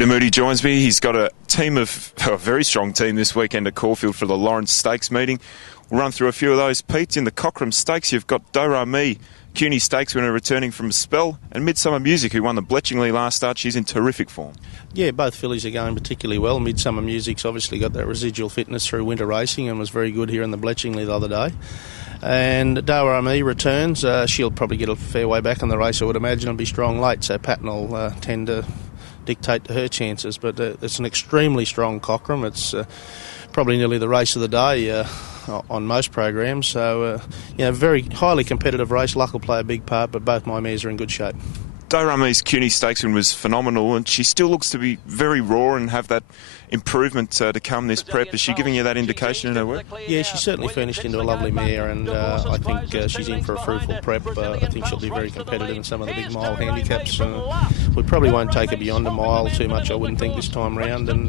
Peter Moody joins me. He's got a very strong team this weekend at Caufield for the Lawrence Stakes meeting. We'll run through a few of those. Pete, in the Cochrane Stakes, you've got Do-Ra-Mi, CUNY Stakes winner returning from a spell, and Midsummer Music, who won the Bletchingley last start. She's in terrific form. Yeah, both fillies are going particularly well. Midsummer Music's obviously got that residual fitness through winter racing and was very good here in the Bletchingley the other day. And Do-Ra-Mi returns. She'll probably get a fair way back in the race, I would imagine, and be strong late, so Patton will tend to dictate to her chances. But it's an extremely strong Cochrane. It's probably nearly the race of the day on most programs. So, very highly competitive race. Luck will play a big part, but both my mares are in good shape. Do-Ra-Mi's CUNY Stakes win was phenomenal, and she still looks to be very raw and have that improvement to come this prep. Is she giving you that indication in her work? Yeah, she certainly finished into a lovely mare, and I think she's in for a fruitful prep. I think she'll be very competitive in some of the big mile handicaps. We probably won't take her beyond a mile too much, I wouldn't think, this time round, and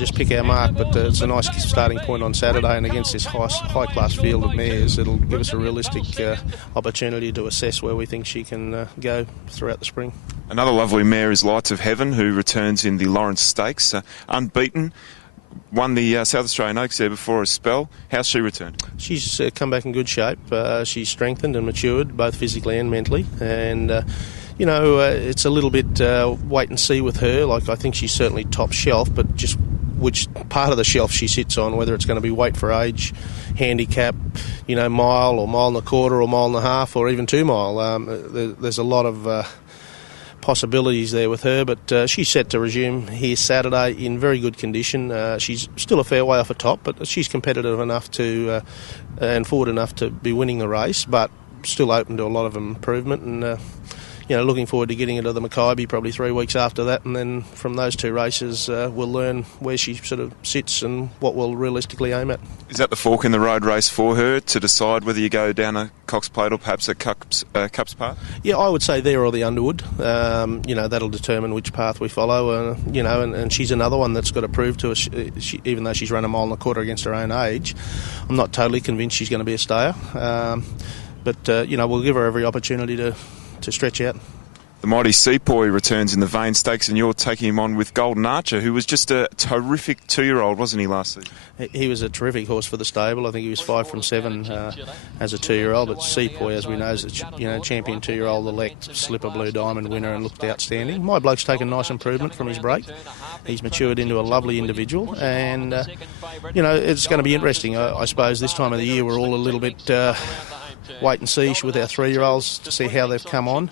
just pick our mark. But it's a nice starting point on Saturday, and against this high-class field of mares, it'll give us a realistic opportunity to assess where we think she can go throughout the spring. Another lovely mare is Lights of Heaven, who returns in the Lawrence Stakes. Unbeaten, won the South Australian Oaks there before a spell. How's she returned? She's come back in good shape. She's strengthened and matured, both physically and mentally. And, it's a little bit wait and see with her. Like, I think she's certainly top shelf, but just which part of the shelf she sits on, whether it's going to be weight for age, handicap, mile or mile and a quarter or mile and a half or even 2 mile. There's a lot of possibilities there with her, but she's set to resume here Saturday in very good condition. She's still a fair way off the top, but she's competitive enough to and forward enough to be winning the race, but still open to a lot of improvement. And looking forward to getting into the Mackay probably 3 weeks after that, and then from those 2 races we'll learn where she sort of sits and what we'll realistically aim at. Is that the fork in the road race for her to decide whether you go down a Cox Plate or perhaps a Cups path? Yeah, I would say there or the Underwood. That'll determine which path we follow. And she's another one that's got to prove to us, even though she's run a mile and a quarter against her own age, I'm not totally convinced she's going to be a stayer. But we'll give her every opportunity to stretch out. The mighty Sepoy returns in the Vane Stakes, and you're taking him on with Golden Archer, who was just a terrific 2-year-old, wasn't he, last season? He was a terrific horse for the stable. I think he was 5 from 7 as a 2-year-old. But Sepoy, as we know, is a champion 2-year-old elect, Slipper Blue Diamond winner, and looked outstanding. My bloke's taken nice improvement from his break. He's matured into a lovely individual, and it's going to be interesting. I suppose this time of the year we're all a little bit wait and see with our 3-year-olds to see how they've come on,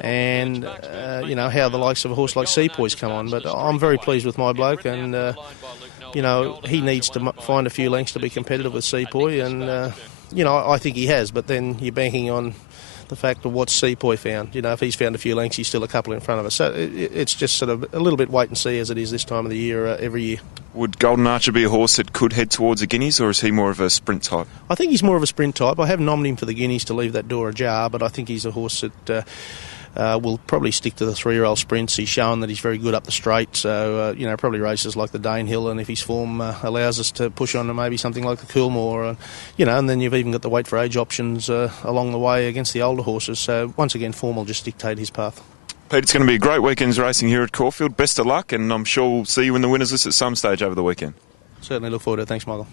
and how the likes of a horse like Sepoy's come on. But I'm very pleased with my bloke, and he needs to find a few lengths to be competitive with Sepoy, and I think he has. But then you're banking on the fact of what Sepoy found. If he's found a few lengths, he's still a couple in front of us. So it's just sort of a little bit wait and see, as it is this time of the year every year. Would Golden Archer be a horse that could head towards the Guineas, or is he more of a sprint type? I think he's more of a sprint type. I have nominated him for the Guineas to leave that door ajar, but I think he's a horse that will probably stick to the 3-year-old sprints. He's shown that he's very good up the straight, so probably races like the Danehill, and if his form allows us to push on to maybe something like the Coolmore, and then you've even got the weight for age options along the way against the older horses. So once again, form will just dictate his path. Pete, it's going to be a great weekend's racing here at Caufield. Best of luck, and I'm sure we'll see you in the winners list at some stage over the weekend. Certainly look forward to it. Thanks, Michael.